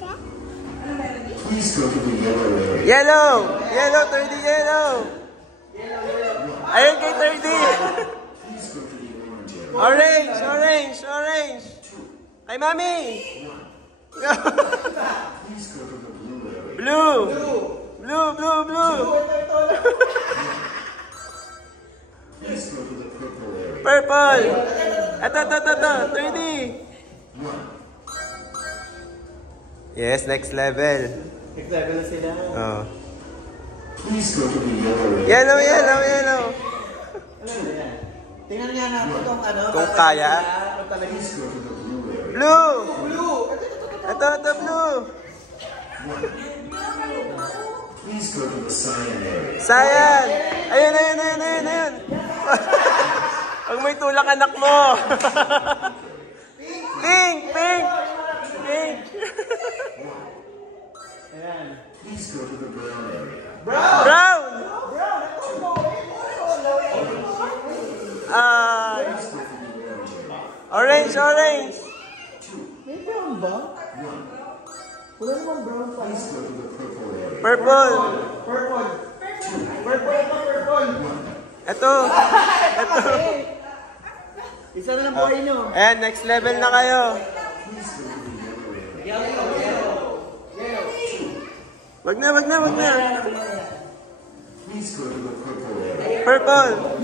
Please go to the yellow area. Yellow! Yellow, 30 yellow! Ayun kay 30! Please go to the orange area. Orange, orange, orange! Ay, mami! Please go to the blue area. Blue! Blue, blue, blue! Please go to the purple area. Purple! Ito, 30! Yes, next level. Next level na sila. Oh. Please go to the yellow area. Yellow, yellow, yellow! Ano yan? Tingnan nga natin kung ano. Kung kaya. Please go to the blue area. Blue! Blue! Ito, blue! Please go to the cyan area. Cyan! Ayun, ayun, ayun, ayun, ayun! Pag may tulak anak mo! Pink! Pink! Pink! Ayan. Please go to the brown area. Brown! Please go to the orange area. Orange, orange! May brown ba? Wala namang brown pa. Please go to the purple area. Purple! Purple. Purple. Ito! Ito! Isa na lang buhay nyo. Ayan, next level na kayo. Please go to the yellow area. Wag na, wag na, wag na. Please go to the purple area. Purple!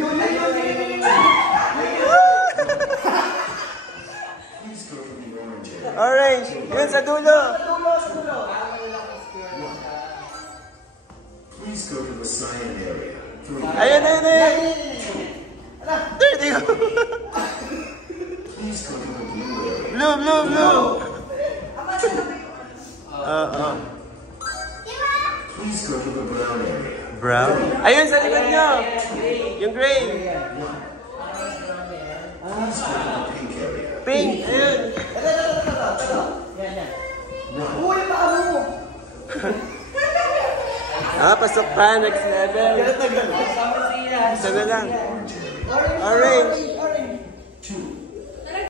Please go to the orange area. Orange! Yun sa dulo! Please go to the cyan area. Ayun, ayun, ayun! 30! Please go to the blue area. Blue, blue, blue! Oo. Please go to the brown area. Brown? Ayun, sa likod nyo! Yung gray! Please go to the pink area. Pink! Ayun! Uy, baka mo! Pasok pa, next level. Isa na lang. Orange area. Orange!